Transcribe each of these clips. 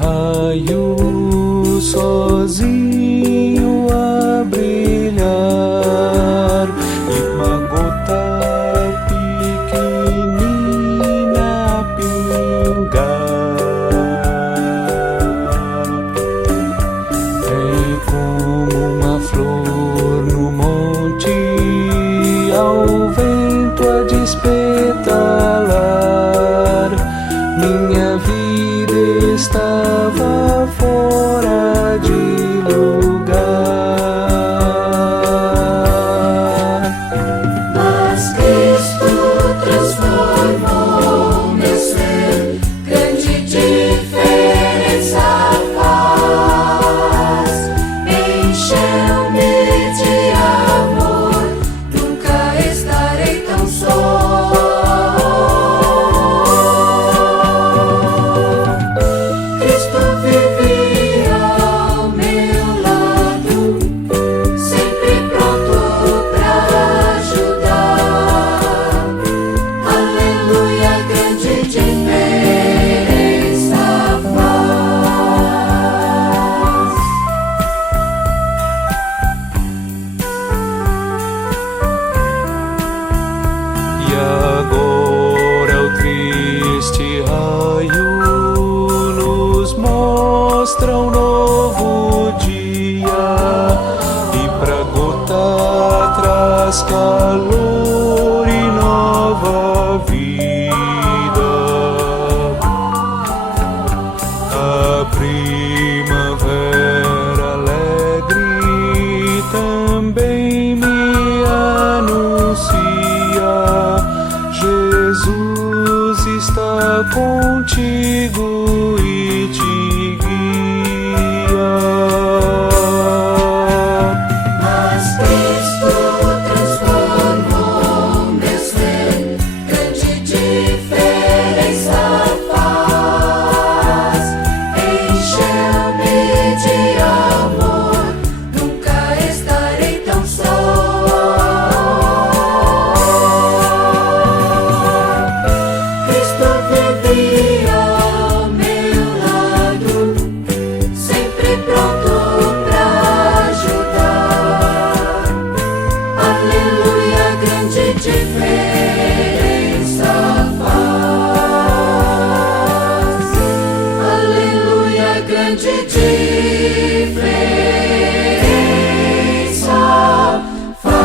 raio sozinho a brilhar, e uma gota pequenina a pingar. É como uma flor no monte, ao vento a despetalar. Minha vida estava fora de lugar, mas Cristo transformou meu ser, grande diferença faz. Encheu-me de amor, nunca estarei tão só. Cristo vivia ao meu lado, sempre pronto pra ajudar. Aleluia, grande diferença faz. e agora o triste raio nos mostra um novo dia, e pra gota traz calor e nova vida. A primavera alegre também me anuncia, Jesus está contigo e te guia. Mas Cristo transformou meu ser, grande diferença faz. Encheu-me de amor, nunca estarei tão só. Cristo vivia ao meu lado, sempre pronto pra ajudar. Aleluia, grande diferença faz. Aleluia, grande diferença faz.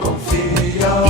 Confiar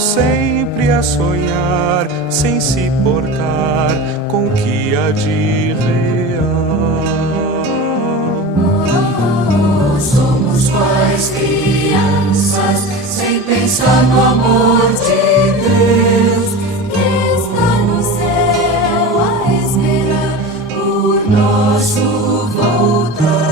sempre a sonhar, sem se portar com o que há de real. Somos quais crianças, sem pensar no amor de Deus, que está no céu a esperar por nosso voltar.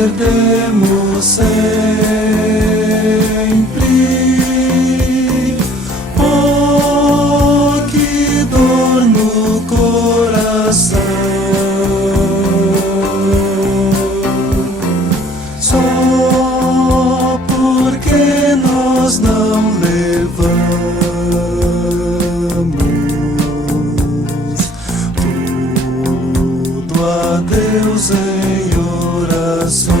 perdemos sempre. Oh, que dor no coração, só porque nós não levamos tudo a Deus em oração.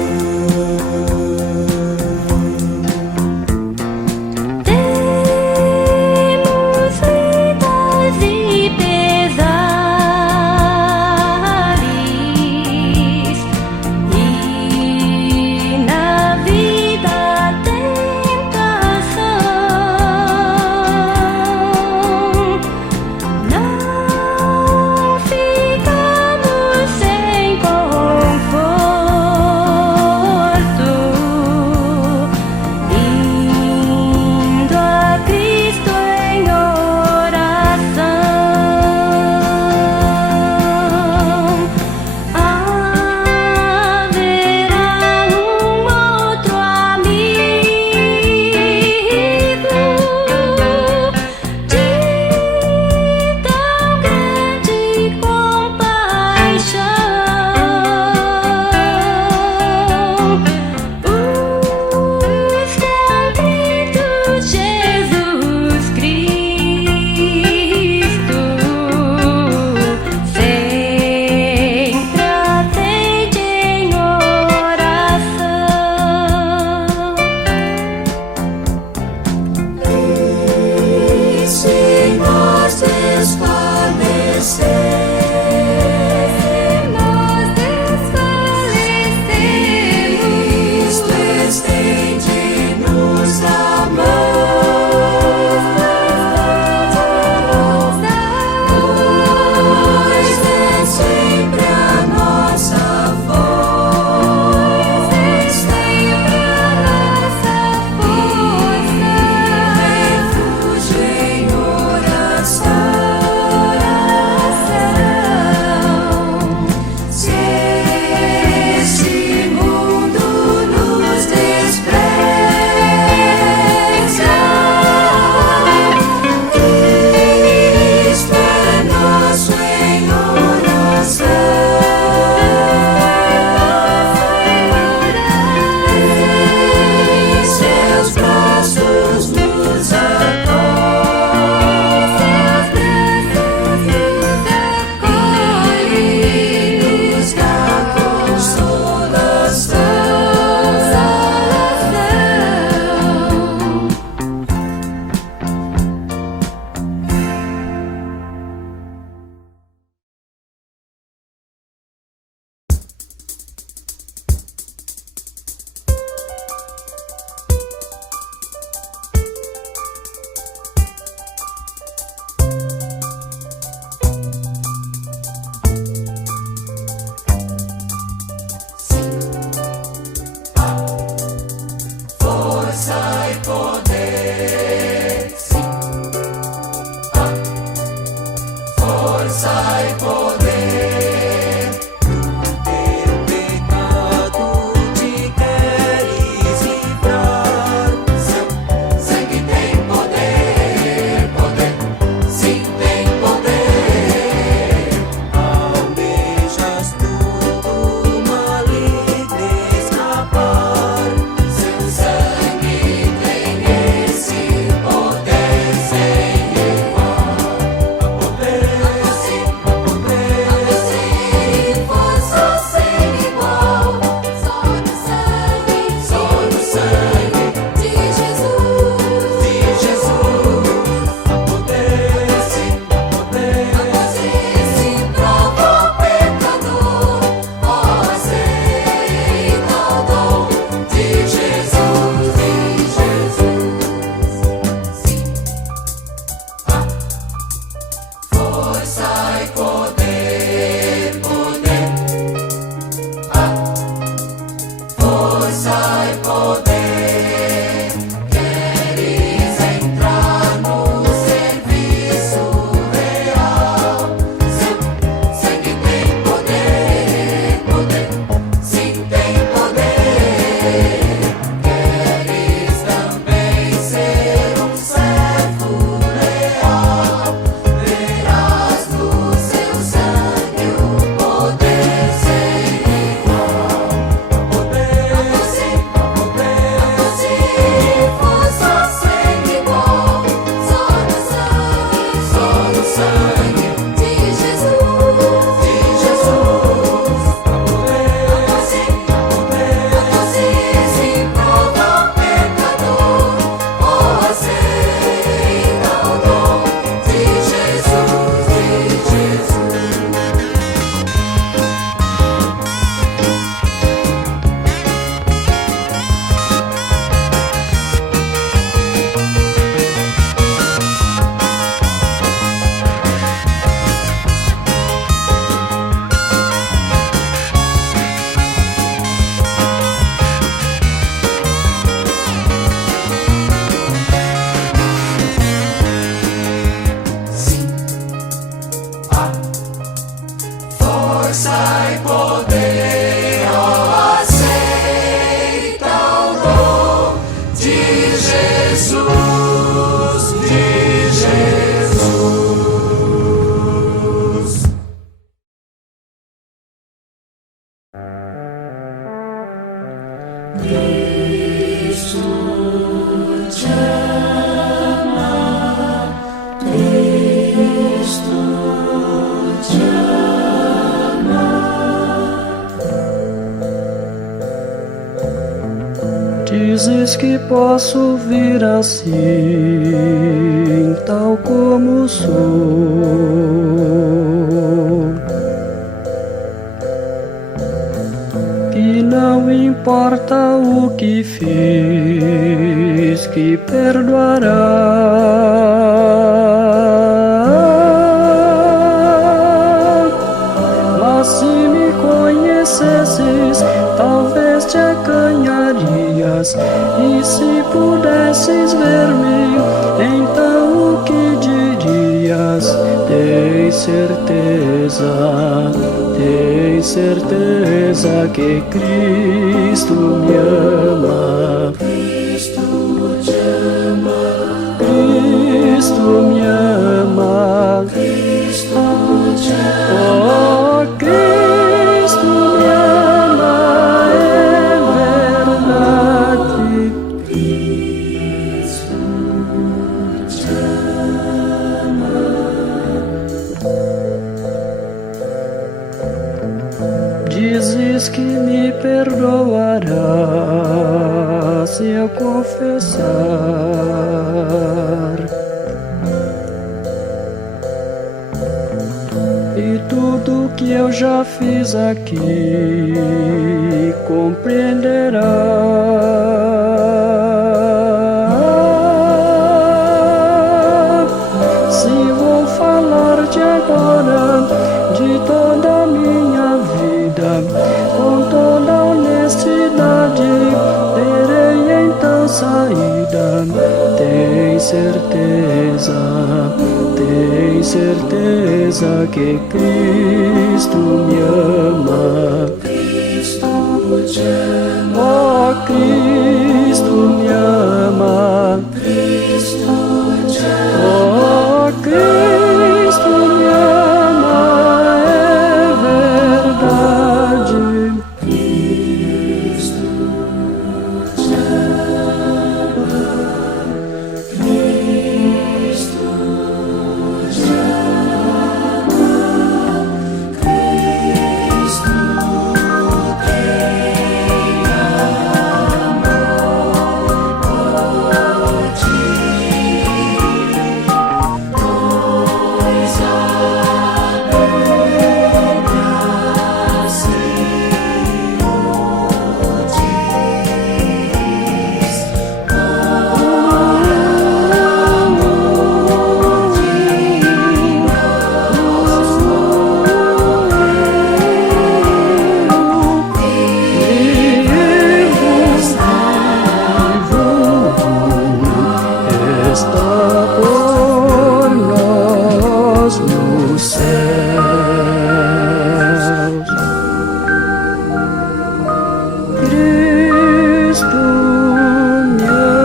Poder Força e poder, ó, aceita o dom de Jesus, de Jesus. Cristo te ama, Cristo te ama. Dizes que posso vir assim, tal como sou, que não importa o que fiz, que perdoará. Mas se me conhecesses, talvez te acanharias, e se pudesses ver-me, então o que dirias? Tem certeza que Cristo me ama. Cristo te ama, Cristo me ama. Cristo te ama. Oh, Cristo me ama, é verdade. Cristo te ama. Dizes que me perdoará se eu confessar, e tudo que eu já fiz aqui compreenderá. Se vou falar de agora, de toda a minha vida, com toda a honestidade, terei então saída. Tem certeza que Cristo me ama. Cristo te ama. Oh, Cristo me ama. Cristo te ama. Oh, Cristo me ama, é verdade. Cristo te ama. Cristo te ama. Cristo tem amor por ti. Pois está por nós nos céus. Cristo me ama.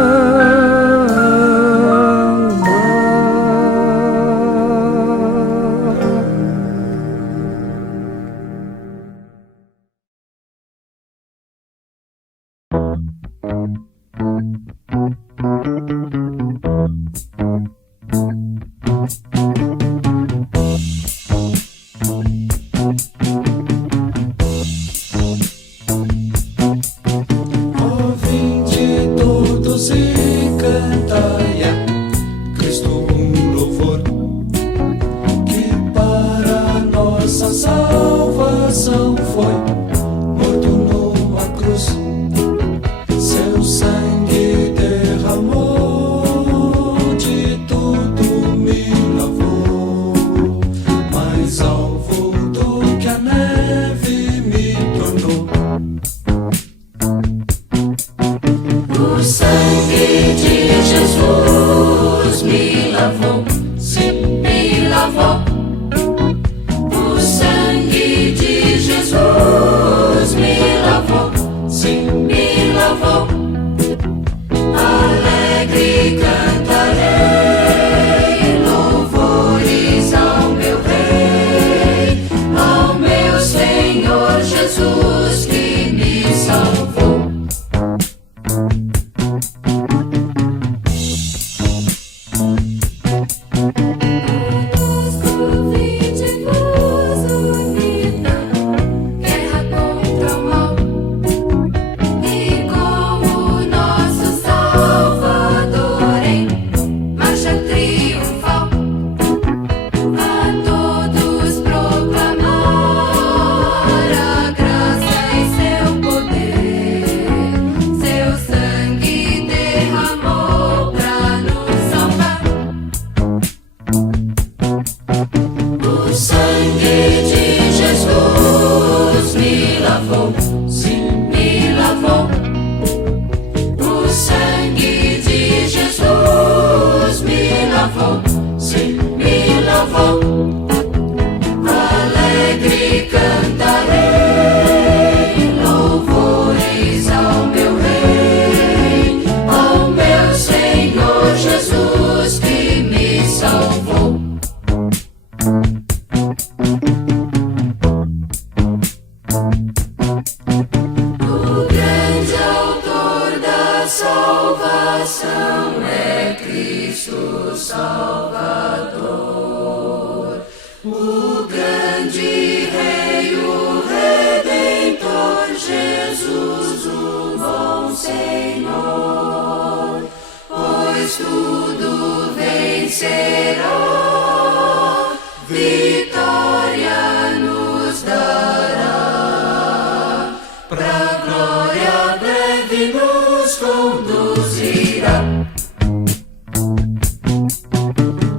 Vinde todos e cantai a Cristo um louvor, que para nossa salvação foi morto numa cruz, seu sangue derramou, de tudo me lavou, mais alvo do que a neve me tornou. O sangue de Jesus me lavou, sim, me lavou. grande Rei, o Redentor, Jesus, o bom Senhor, pois tudo vencerá, vitória nos dará, pra glória breve nos conduzirá.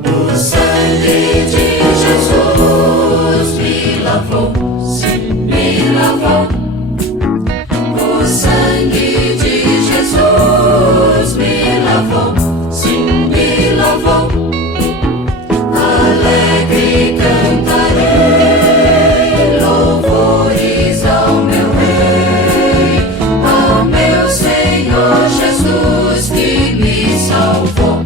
O sangue de Jesus me lavou, sim, me lavou. O sangue de Jesus me lavou, sim, me lavou. Alegre cantarei louvores ao meu Rei, ao meu Senhor Jesus que me salvou.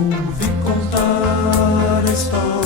Ouvi contar a história